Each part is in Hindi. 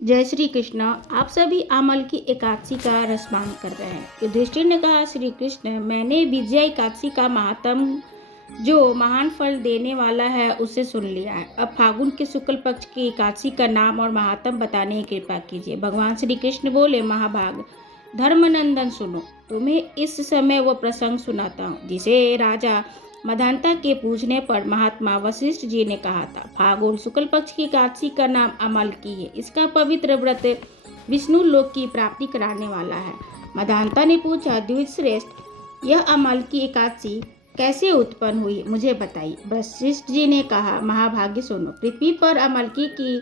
जय श्री कृष्ण। आप सभी अमल की एकादशी का रसपान कर रहे हैं। युधिष्ठिर ने कहा, श्री कृष्ण, मैंने विजया एकादशी का महात्म जो महान फल देने वाला है उसे सुन लिया है। अब फागुन के शुक्ल पक्ष की एकादशी का नाम और महात्म बताने की कृपा कीजिए। भगवान श्री कृष्ण बोले, महाभाग धर्मनंदन, सुनो, तुम्हें इस समय वो प्रसंग सुनाता हूँ जिसे राजा मदांता के पूछने पर महात्मा वशिष्ठ जी ने कहा था। फागुन शुक्ल पक्ष की एकादशी का नाम अमलकी है। इसका पवित्र व्रत विष्णु लोक की प्राप्ति कराने वाला है। मदांता ने पूछा, द्विजश्रेष्ठ, यह अमलकी एकादशी कैसे उत्पन्न हुई, मुझे बताइए। वशिष्ठ जी ने कहा, महाभाग्य, सुनो, पृथ्वी पर अमलकी की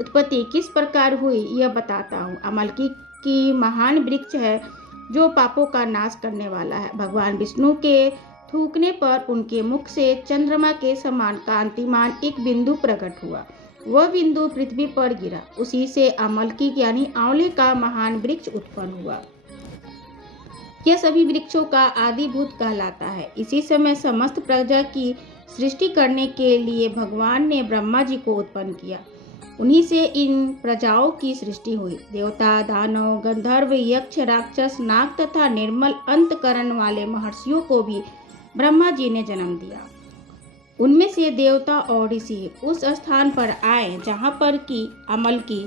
उत्पत्ति किस प्रकार हुई यह बताता हूँ। अमलकी की महान वृक्ष है जो पापों का नाश करने वाला है। भगवान विष्णु के थूकने पर उनके मुख से चंद्रमा के समान कांतिमान एक बिंदु प्रकट हुआ। वह बिंदु पृथ्वी पर गिरा। उसी से अमलकी यानी आंवले का महान वृक्ष उत्पन्न हुआ। यह सभी वृक्षों का आदिभूत कहलाता है। इसी समय समस्त प्रजा की सृष्टि करने के लिए भगवान ने ब्रह्मा जी को उत्पन्न किया। उन्हीं से इन प्रजाओं की सृष्टि हुई। देवता, दानव, गंधर्व, यक्ष, राक्षस, नाग तथा निर्मल अंतकरण वाले महर्षियों को भी ब्रह्मा जी ने जन्म दिया। उनमें से देवता और ऋषि उस स्थान पर आए जहाँ पर की अमलकी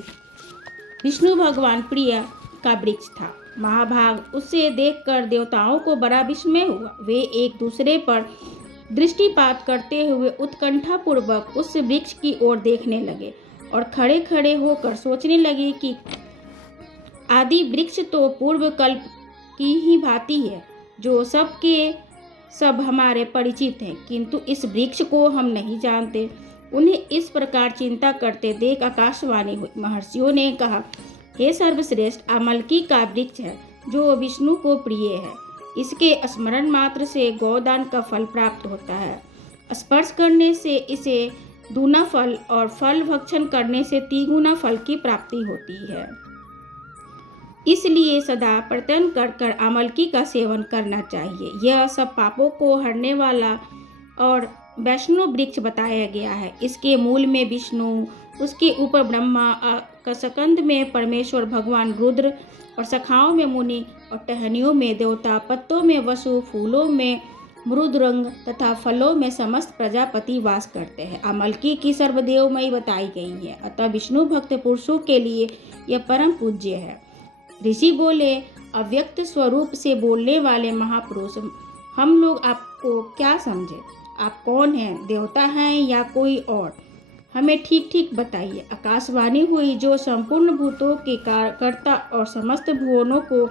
विष्णु भगवान प्रिय का वृक्ष था। महाभाग, उसे देखकर देवताओं को बड़ा विस्मय हुआ। वे एक दूसरे पर दृष्टिपात करते हुए उत्कंठापूर्वक उस वृक्ष की ओर देखने लगे और खड़े खड़े होकर सोचने लगे कि आदि वृक्ष तो पूर्व कल्प की ही भांति है, जो सबके सब हमारे परिचित हैं, किंतु इस वृक्ष को हम नहीं जानते। उन्हें इस प्रकार चिंता करते देख आकाशवाणी हुई। महर्षियों ने कहा, हे सर्वश्रेष्ठ, अमलकी का वृक्ष है जो विष्णु को प्रिय है। इसके स्मरण मात्र से गौदान का फल प्राप्त होता है। स्पर्श करने से इसे दूना फल और फल भक्षण करने से तिगुना फल की प्राप्ति होती है। इसलिए सदा प्रयत्न कर कर अमलकी का सेवन करना चाहिए। यह सब पापों को हरने वाला और वैष्णव वृक्ष बताया गया है। इसके मूल में विष्णु, उसके ऊपर ब्रह्मा, कसकंद में परमेश्वर भगवान रुद्र और शाखाओं में मुनि और टहनियों में देवता, पत्तों में वसु, फूलों में मृदरंग तथा फलों में समस्त प्रजापति वास करते हैं। अमलकी की सर्वदेवमयी बताई गई है, अतः विष्णु भक्त पुरुषों के लिए यह परम पूज्य है। ऋषि बोले, अव्यक्त स्वरूप से बोलने वाले महापुरुष, हम लोग आपको क्या समझे? आप कौन हैं? देवता हैं या कोई और? हमें ठीक ठीक बताइए। आकाशवाणी हुई, जो संपूर्ण भूतों के कर्ता और समस्त भुवनों को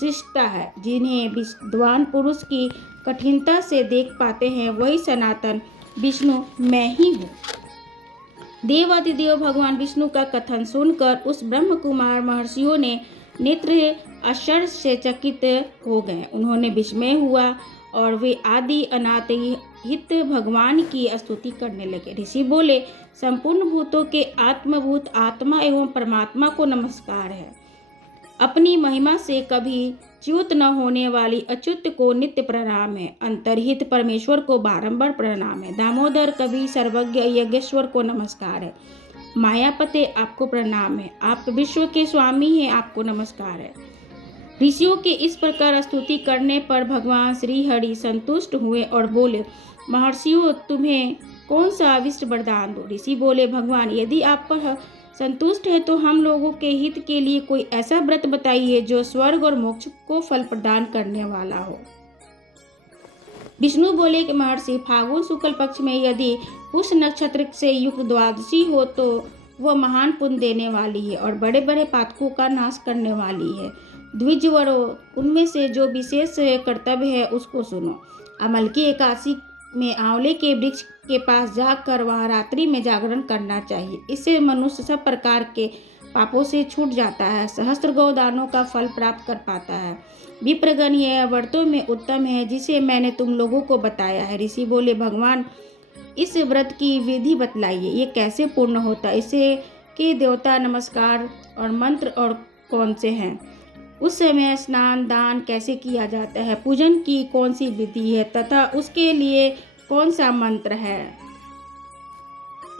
सृष्टा है, जिन्हें विद्वान पुरुष की कठिनता से देख पाते हैं, वही सनातन विष्णु मैं ही हूँ। देवादिदेव भगवान विष्णु का कथन सुनकर उस ब्रह्म कुमार महर्षियों ने नेत्र आश्चर्य से चकित हो गए। उन्होंने विस्मय हुआ और वे आदि अनाथ हित भगवान की स्तुति करने लगे। ऋषि बोले, संपूर्ण भूतों के आत्मभूत आत्मा एवं परमात्मा को नमस्कार है। अपनी महिमा से कभी च्युत न होने वाली अच्युत को नित्य प्रणाम है। अंतर्हित परमेश्वर को बारंबार प्रणाम है। दामोदर कवि सर्वज्ञ यज्ञेश्वर को नमस्कार है। मायापते, आपको प्रणाम है। आप विश्व के स्वामी हैं, आपको नमस्कार है। ऋषियों के इस प्रकार स्तुति करने पर भगवान श्री हरि संतुष्ट हुए और बोले, महर्षियों, तुम्हें कौन सा अविष्ट वरदान दो? ऋषि बोले, भगवान, यदि आप पर संतुष्ट है तो हम लोगों के हित के लिए कोई ऐसा व्रत बताइए जो स्वर्ग और मोक्ष को फल प्रदान करने वाला हो। विष्णु बोले कि महर्षि, फागुन शुक्ल पक्ष में यदि पुष्य नक्षत्र से युक्त द्वादशी हो तो वह महान पुण्य देने वाली है और बड़े बड़े पातकों का नाश करने वाली है। द्विजवरो, उनमें से जो विशेष कर्तव्य है उसको सुनो। अमलकी एकादशी में आंवले के वृक्ष के पास जाकर वहाँ रात्रि में जागरण करना चाहिए। इससे मनुष्य सब प्रकार के पापों से छूट जाता है, सहस्त्र गौदानों का फल प्राप्त कर पाता है। विप्रगण, यह व्रतों में उत्तम है जिसे मैंने तुम लोगों को बताया है। ऋषि बोले, भगवान, इस व्रत की विधि बतलाइए, ये कैसे पूर्ण होता है? इसे के देवता, नमस्कार और मंत्र और कौन से हैं? उस समय स्नान दान कैसे किया जाता है? पूजन की कौन सी विधि है तथा उसके लिए कौन सा मंत्र है?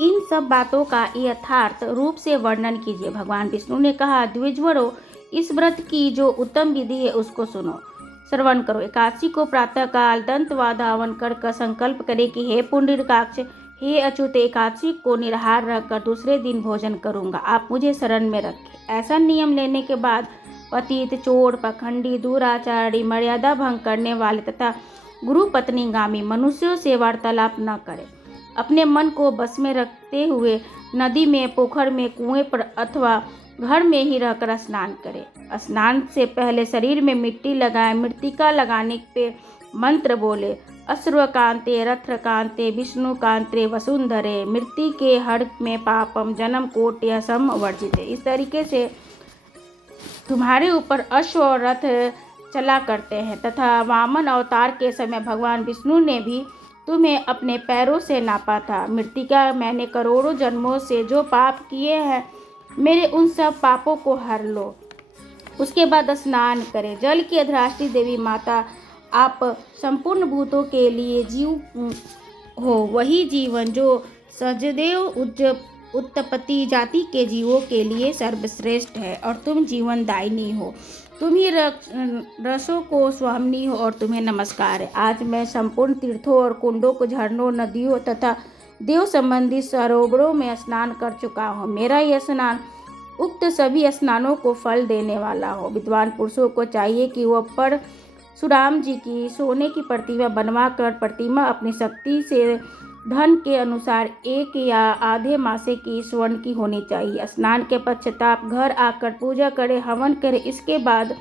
इन सब बातों का यथार्थ रूप से वर्णन कीजिए। भगवान विष्णु ने कहा, द्विजवरों, इस व्रत की जो उत्तम विधि है उसको सुनो, श्रवण करो। एकादशी को प्रातःकाल दंतवा धावन कर संकल्प करे कि हे पुंडरीकाक्ष, हे अच्युत, एकादशी को निराहार रखकर दूसरे दिन भोजन करूंगा, आप मुझे शरण में रखें। ऐसा नियम लेने के बाद पतित, चोर, पखंडी, दुराचारी, मर्यादा भंग करने वाले तथा गुरु पत्नीगामी मनुष्यों से वार्तालाप न करें। अपने मन को बस में रखते हुए नदी में, पोखर में, कुएं पर अथवा घर में ही रहकर स्नान करें। स्नान से पहले शरीर में मिट्टी लगाएं। मृत्तिका लगाने पे मंत्र बोले, अश्वकांते रथकांते विष्णुकांते वसुंधरे मृत्यु के हर में पापम जन्म कोटि सम वर्जित। इस तरीके से तुम्हारे ऊपर अश्व और रथ चला करते हैं तथा वामन अवतार के समय भगवान विष्णु ने भी तुम्हें अपने पैरों से नापा था। मृत्तिका, मैंने करोड़ों जन्मों से जो पाप किए हैं, मेरे उन सब पापों को हर लो। उसके बाद स्नान करें। जल की अधिष्ठात्री देवी माता, आप संपूर्ण भूतों के लिए जीव हो, वही जीवन जो सजदेव उत्पत्ति जाति के जीवों के लिए सर्वश्रेष्ठ है और तुम जीवनदायिनी हो। तुम ही रसों को स्वामिनी हो और तुम्हें नमस्कार है। आज मैं संपूर्ण तीर्थों और कुंडों को, झरनों, नदियों तथा देव संबंधी सरोवरों में स्नान कर चुका हूँ। मेरा यह स्नान उक्त सभी स्नानों को फल देने वाला हो। विद्वान पुरुषों को चाहिए कि वह परशुराम जी की सोने की प्रतिमा बनवाकर, प्रतिमा अपनी शक्ति से धन के अनुसार 1 या आधे मासे की स्वर्ण की होनी चाहिए। स्नान के पश्चाताप घर आकर पूजा करें, हवन करें। इसके बाद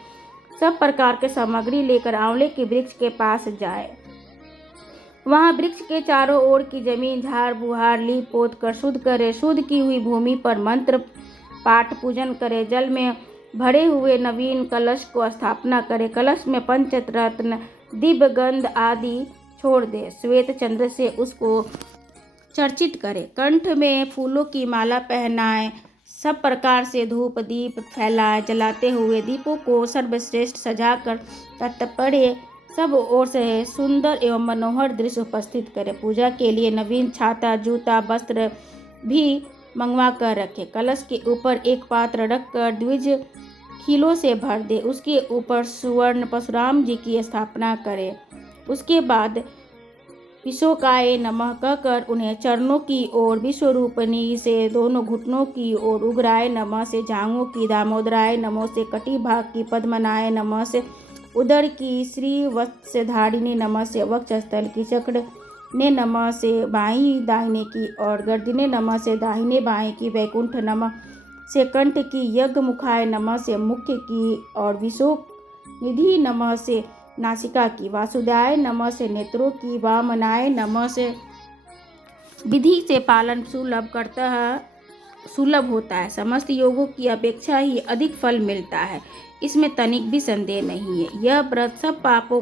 सब प्रकार के सामग्री लेकर आंवले के वृक्ष के पास जाए। वहाँ वृक्ष के चारों ओर की जमीन झाड़ बुहार लीप पोत कर शुद्ध करे। शुद्ध की हुई भूमि पर मंत्र पाठ पूजन करे। जल में भरे हुए नवीन कलश को स्थापना करे। कलश में पंचरत्न, दिव्य गंध आदि छोड़ दे। श्वेत चंद्र से उसको चर्चित करे। कंठ में फूलों की माला पहनाए। सब प्रकार से धूप दीप फैलाए। जलाते हुए दीपों को सर्वश्रेष्ठ सजाकर तत्परे सब ओर से सुंदर एवं मनोहर दृश्य उपस्थित करे। पूजा के लिए नवीन छाता, जूता, वस्त्र भी मंगवा कर रखे। कलश के ऊपर एक पात्र रखकर द्विज खीलों से भर दे। उसके ऊपर सुवर्ण परशुराम जी की स्थापना करे। उसके बाद विशोकाय नमः कहकर उन्हें चरणों की ओर, विश्वरूपणी से दोनों घुटनों की ओर, उग्राय नमः से जांघों की, दामोदराय नमः से कटी भाग की, पद्मनाय नमः से उदर की, श्री वत्सधारिणी नमः से वक्षस्थल की, चक्रने नमः से बाईं दाहिने की और गर्दने नमः से दाहिने बाएं की, वैकुंठ नमः से कंठ की, यज्ञ मुखाय नमः से मुख्य की और विशोक निधि नमः से नासिका की, वासुदेवाय नमः से नेत्रों की, वामनाय नमः से विधि से पालन सुलभ होता है। समस्त योगों की अपेक्षा ही अधिक फल मिलता है, इसमें तनिक भी संदेह नहीं है। यह व्रत सब पापों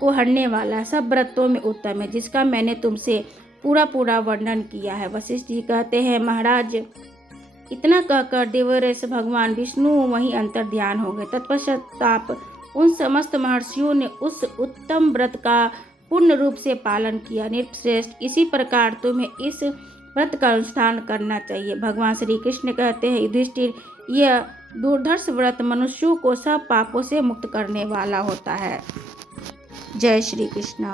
को हरने वाला सब व्रतों में उत्तम है, जिसका मैंने तुमसे पूरा वर्णन किया है। वशिष्ठ जी कहते हैं, महाराज, इतना कहकर देवऋषि से भगवान विष्णु वहीं अंतर ध्यान हो गए। तत्पश्चात उन समस्त महर्षियों ने उस उत्तम व्रत का पूर्ण रूप से पालन किया। नृपश्रेष्ठ, इसी प्रकार तुम्हें इस व्रत का अनुष्ठान करना चाहिए। भगवान श्री कृष्ण कहते हैं, युधिष्ठिर, यह दुर्धर्ष व्रत मनुष्यों को सब पापों से मुक्त करने वाला होता है। जय श्री कृष्ण।